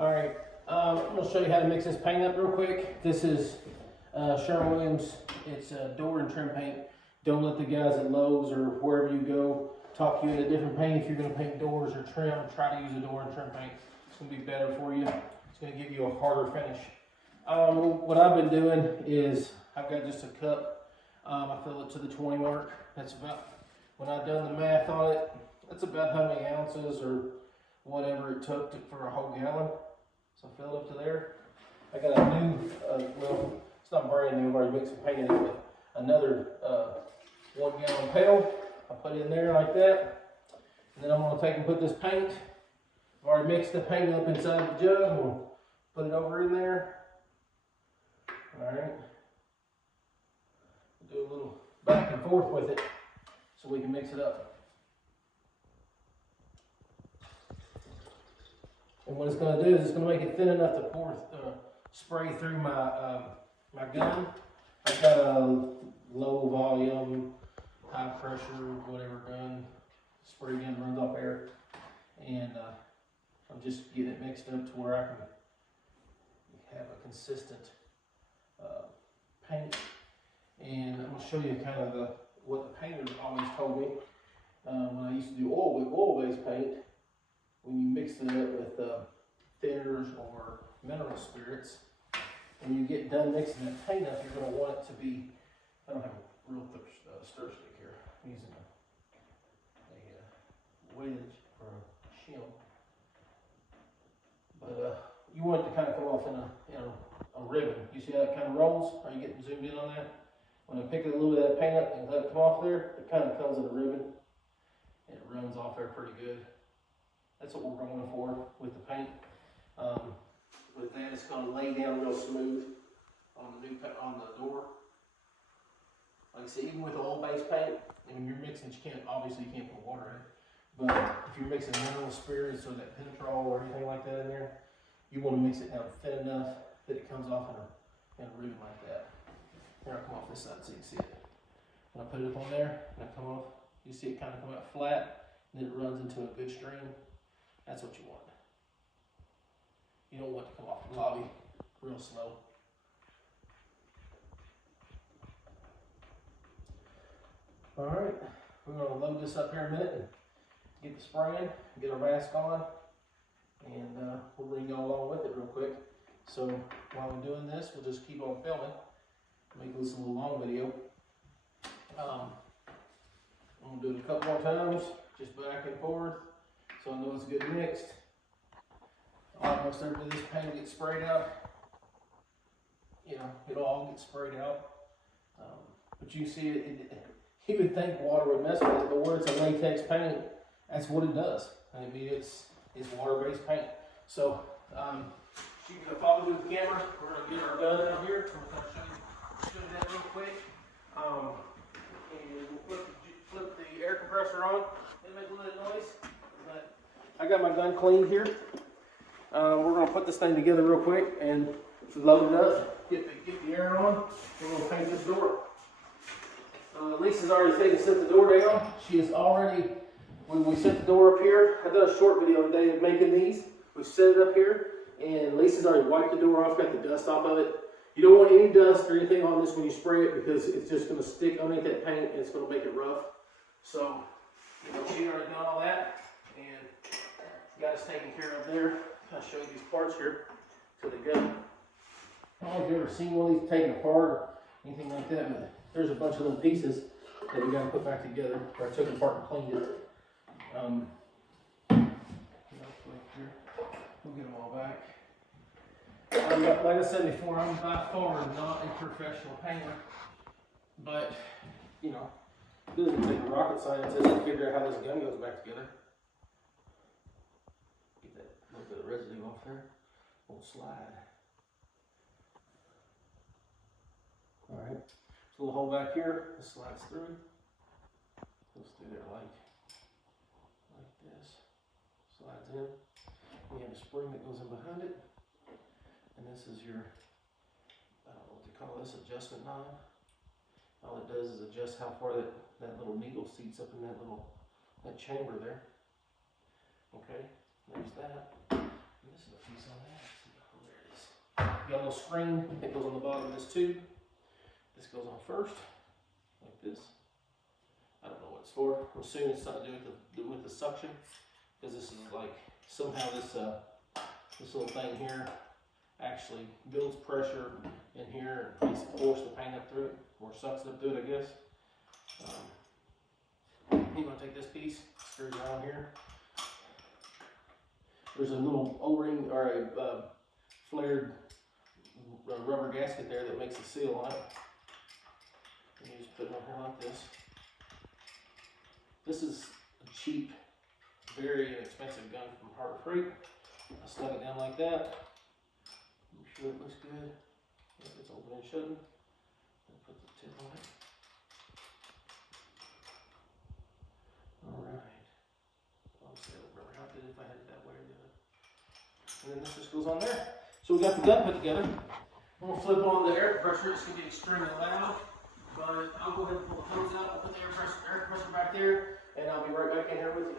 All right, I'm going to show you how to mix this paint up real quick. This is Sherwin-Williams. It's door and trim paint. Don't let the guys at Lowe's or wherever you go talk you into different paint. If you're going to paint doors or trim, try to use a door and trim paint. It's going to be better for you. It's going to give you a harder finish. What I've been doing is I've got just a cup. I fill it to the 20 mark. That's about, when I've done the math on it, that's about how many ounces or whatever it took for a whole gallon. So I fill it up to there. I got a new, well, it's not brand new, I've already mixed some paint in it, but another 1 gallon pail. I put it in there like that. And then I'm going to take and put this paint. I've already mixed the paint up inside the jug. We'll put it over in there. Alright. Do a little back and forth with it so we can mix it up. And what it's going to do is it's going to make it thin enough to pour, spray through my my gun. I've got a low volume, high pressure, whatever gun, spray gun runs off air, and I'm just getting it mixed up to where I can have a consistent paint. And I'm going to show you kind of what the painter always told me when I used to do oil-based paint. When you mix it up with thinners or mineral spirits, when you get done mixing that paint up, you're going to want it to be, I don't have a real thick stir stick here. I'm using a wedge or a shim. But you want it to kind of come off in a ribbon. You see how it kind of rolls? Are you getting zoomed in on that? When I pick a little bit of that paint up and let it come off there, it kind of comes in a ribbon. And it runs off there pretty good. That's what we're going for with the paint. With that, it's going to lay down real smooth on the door. Like I said, even with oil-based paint, and when you're mixing, obviously you can't put water in it. But if you're mixing mineral spirits or that Penetrol or anything like that in there, you want to mix it down thin enough that it comes off in a ribbon like that. Here, I'll come off this side so you can see it. When I put it up on there, and I come off, you see it kind of come out flat, and then it runs into a good stream. That's what you want. You don't want to come off the lobby real slow. Alright, we're going to load this up here in a minute and get the spraying, get our mask on, and we'll bring y'all along with it real quick. So while we're doing this, we'll just keep on filming, make this a little long video. I'm going to do it a couple more times, just back and forth. So I know it's good mixed. Almost every this paint will get sprayed out. You know, it'll all get sprayed out. But you see, you would think water would mess with it, but where it's a latex paint, that's what it does. I mean, it's water-based paint. So, you can follow me with the camera. We're going to get our gun out here. I'm going to show you that real quick. And we'll flip the air compressor on. It'll make a little bit of noise. But I got my gun cleaned here. We're going to put this thing together real quick and load it up, get the air on, and we're going to paint this door. Lisa's already set the door down. She is already, when we set the door up here, I done a short video today of making these. We set it up here, and Lisa's already wiped the door off, got the dust off of it. You don't want any dust or anything on this when you spray it because it's just going to stick underneath that paint and it's going to make it rough. So, you know, she already done all that, and got us taken care of there. I'll show you these parts here to the gun. I don't know if you've ever seen one of these taken apart or anything like that, but there's a bunch of little pieces that we got to put back together. Or I took it apart and cleaned it. We'll get them all back. Like I said before, I'm by far not a professional painter, but you know, it doesn't take rocket scientist to figure out how this gun goes back together. Get that little bit of residue off there. Won't slide. Alright. There's a little hole back here. This slides through. Goes through there like this. Slides in. We have a spring that goes in behind it. And this is your, I don't know what to call this, adjustment knob. All it does is adjust how far that little needle seats up in that chamber there. Okay, there's that. And this is a piece on that. little screen that goes on the bottom of this tube. This goes on first, like this. I don't know what it's for. I'm assuming it's something to do with the suction, because this is like somehow this little thing here actually builds pressure in here and makes it force the paint up through it, or sucks it up through it, I guess. I'm gonna take this piece, screw it around here. There's a little O-ring or a flared rubber gasket there that makes a seal on it. And you just put it on here like this. This is a cheap, very inexpensive gun from Harbor Freight. I slide it down like that. Make sure it looks good. If it's open and shutting. And put the tip on it. Alright. Obviously, I don't remember how I did it, if I had it that way or the other. And then this just goes on there. So we got the gun put together. I'm going to flip on the air compressor. It's going to be extremely loud. But I'll go ahead and pull the hose out. I'll put the air compressor back there. And I'll be right back in here with you.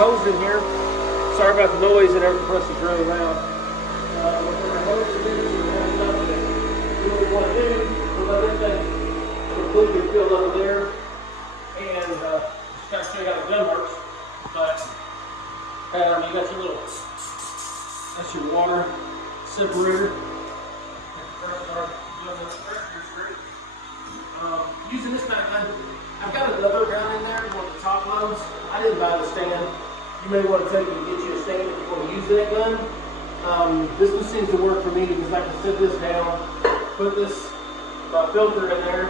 Hose in here. Sorry about the noise, and air compressor is really loud. What we're going to hose it in is we're going to have enough to do what we want to do. We'll let everything completely filled up there. And just kind of show you how the gun works. But you got your little, that's your water separator. Using this kind of gun, I've got another gun in there, one of the top loads. I didn't buy the stand. You may want to take it and get you a stand if you want to use that gun. This one seems to work for me because I can sit this down, put this filter in there,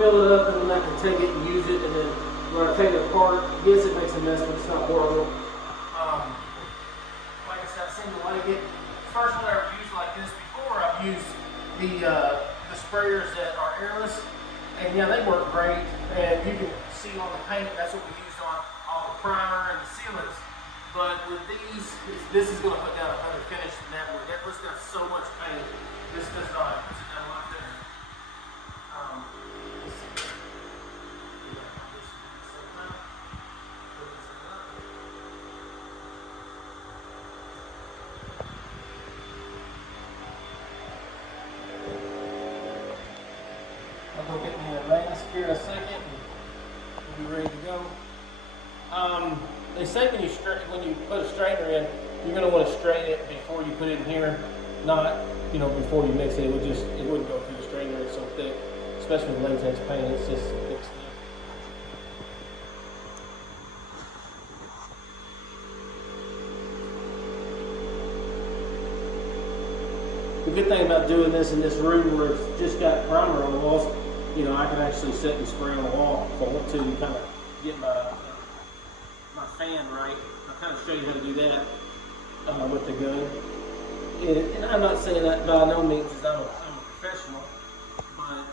fill it up, and then I can take it and use it. And then when I take it apart, yes, it makes a mess, but it's not horrible. Like I said, I seem to like it. First one I ever used like this before. I've used the sprayers that are airless. And yeah, they work great, and you can see on the paint, that's what we used on all the primer and the sealants. But with these, this is going to put down a better finish than that one. That puts down so much paint. This does not. It puts it down a lot better. I'll go get me a mask here in a second, and we'll be ready to go. They say when you put a strainer in, you're going to want to strain it before you put it in here, not before you mix it. It wouldn't go through the strainer. It's so thick, especially with latex paint. It's just thick stuff. The good thing about doing this in this room where it's just got primer on the walls, I can actually sit and spray on the wall if I want to kind of get my fan right. I'll kind of show you how to do that with the gun. And I'm not saying that by no means as I'm a professional, but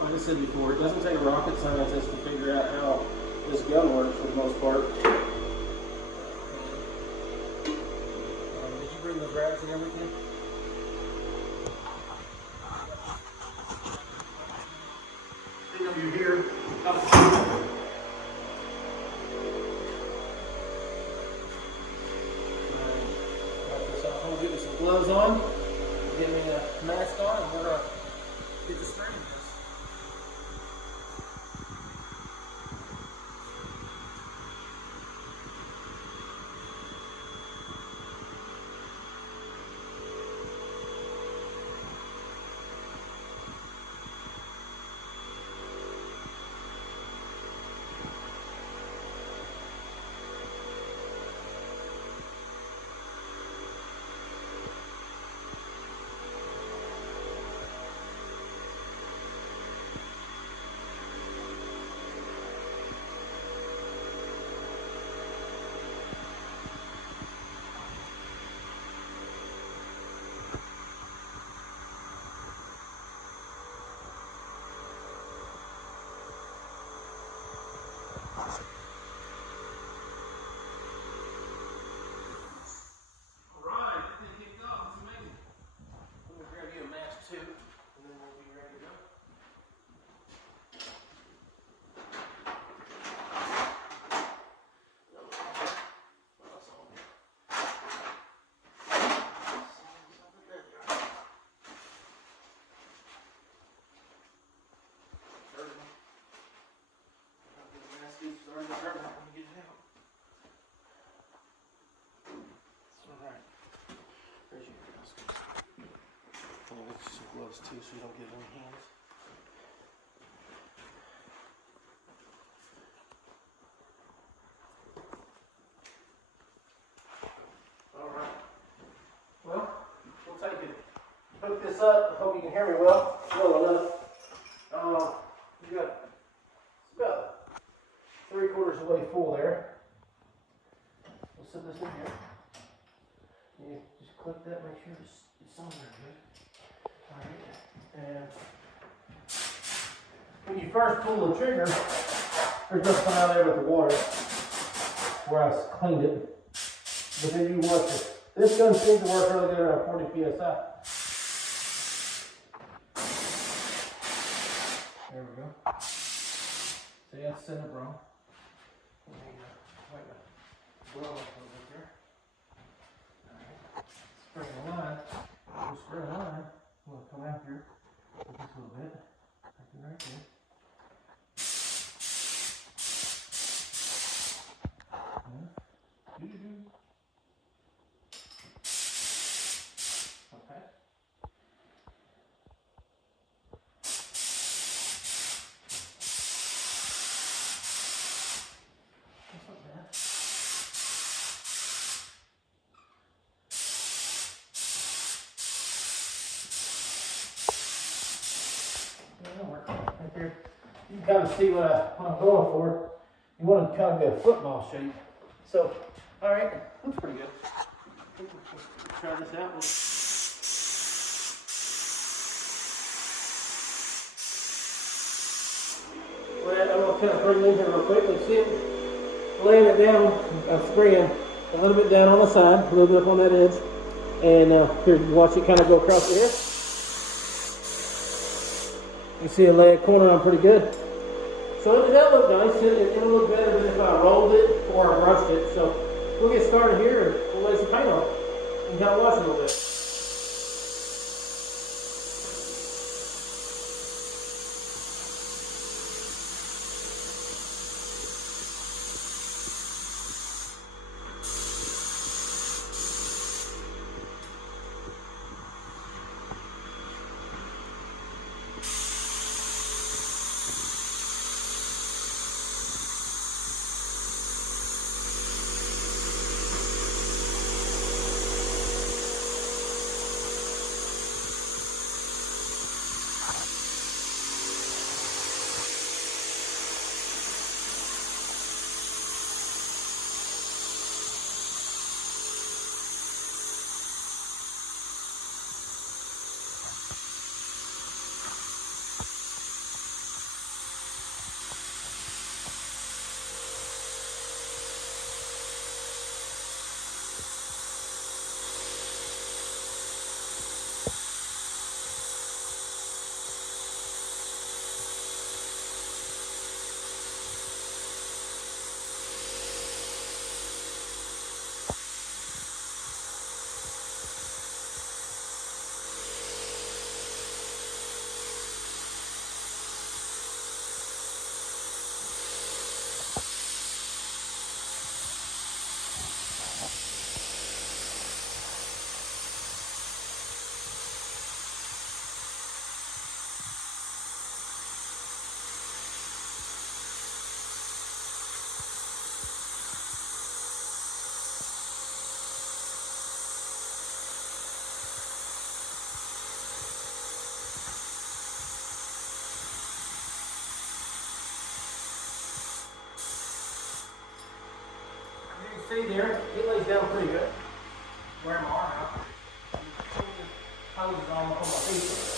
like I said before, it doesn't take a rocket scientist to figure out how this gun works for the most part. Did you bring the rags and everything? You're here. Get me some gloves on, get me a mask on, and we're going to get the string in this. this too so you don't get it on your hands. Alright. Well, we'll take it. Hook this up. Hope you can hear me well. Well enough. You got it's about 3/4 of the way full there. We'll set this in here. You just click that, make sure it's on there good. Alright. And when you first pull the trigger, there's nothing coming out there but the water where I cleaned it. But then you watch it. This gun seems to work really good around 40 psi. There we go. See, that's set up wrong. Wait a minute. Blow up a little bit here. Alright. Spring the line. We'll spring the line. We'll come out here with this a little bit. Right there. Okay. That's not bad. That'll work right there. You can kind of see what I'm going for. You want to kind of get a football shape. So, all right, looks pretty good. Try this out. Well, I'm going to kind of bring these in real quick. Let's see it. Laying it down, I'm spraying a little bit down on the side, a little bit up on that edge. And here, watch it kind of go across the here. You see it lay a corner on pretty good. So that'll look nice. It'll look better than if I rolled it or I brushed it. So we'll get started here and we'll lay some paint on it and kind of watch it a little bit. See there, it lays down pretty good. Wear my arm out. Hoses on my feet.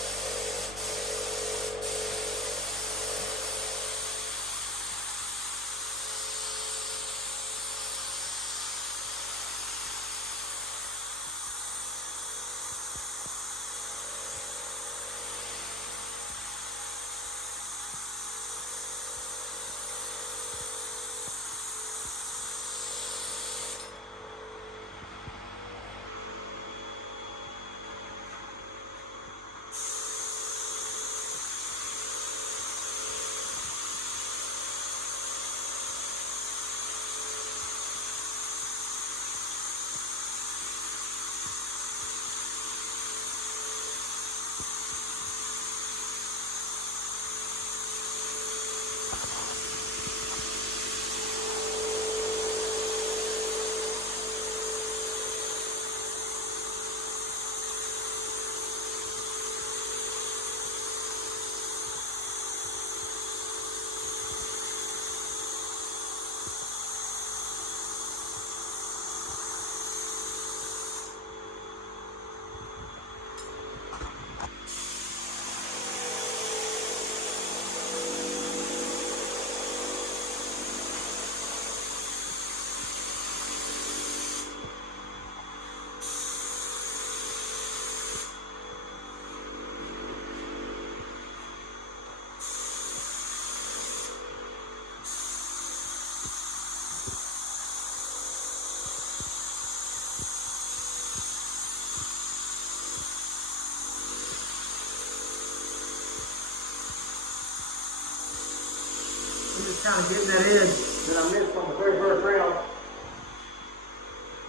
kind of getting that edge that I missed on the very first round.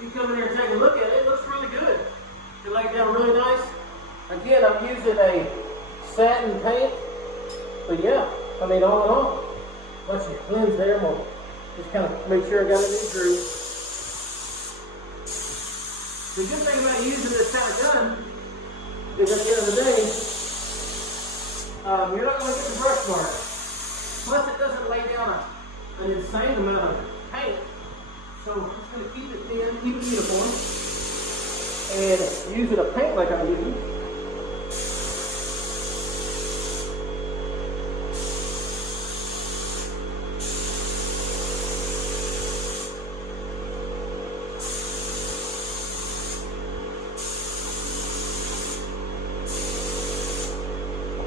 You come in here and take a look at it, it looks really good. It laid down really nice. Again, I'm using a satin paint, but yeah, I mean, all in all, once you cleanse there, we'll just kind of make sure I got it in through. The good thing about using this kind of gun is at the end of the day, you're not going to get the brush mark. Plus, it doesn't lay down an insane amount of paint. So I'm just going to keep it thin, keep it uniform, and using a paint like I'm using.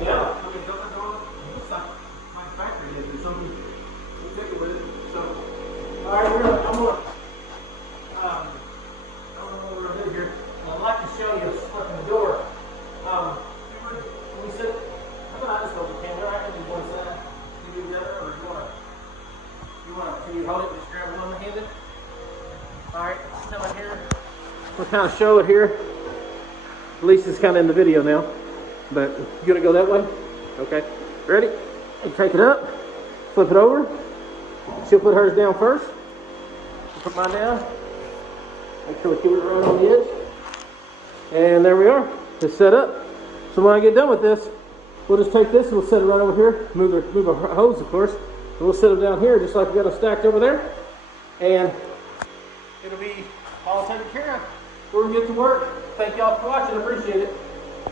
Yeah, I mean, don't looks like my factory is or something. We'll take it with it. So, all right, I'm gonna, I don't know what we're gonna do here. I'd like to show you fucking the door. When we sit, how about I just hold the camera? I can do one side, you do the other, or can you hold it and just grab one handed? All right, still in here. We'll kind of show it here. At least it's kind of in the video now. But you gonna go that way? Okay. Ready? And take it up. Flip it over. She'll put hers down first. I'll put mine down. Make sure we keep it right on the edge. And there we are. It's set up. So when I get done with this, we'll just take this and we'll set it right over here. Move our hose, of course. And we'll set them down here just like we got them stacked over there. And it'll be all taken care of. We're gonna get to work. Thank y'all for watching. I appreciate it.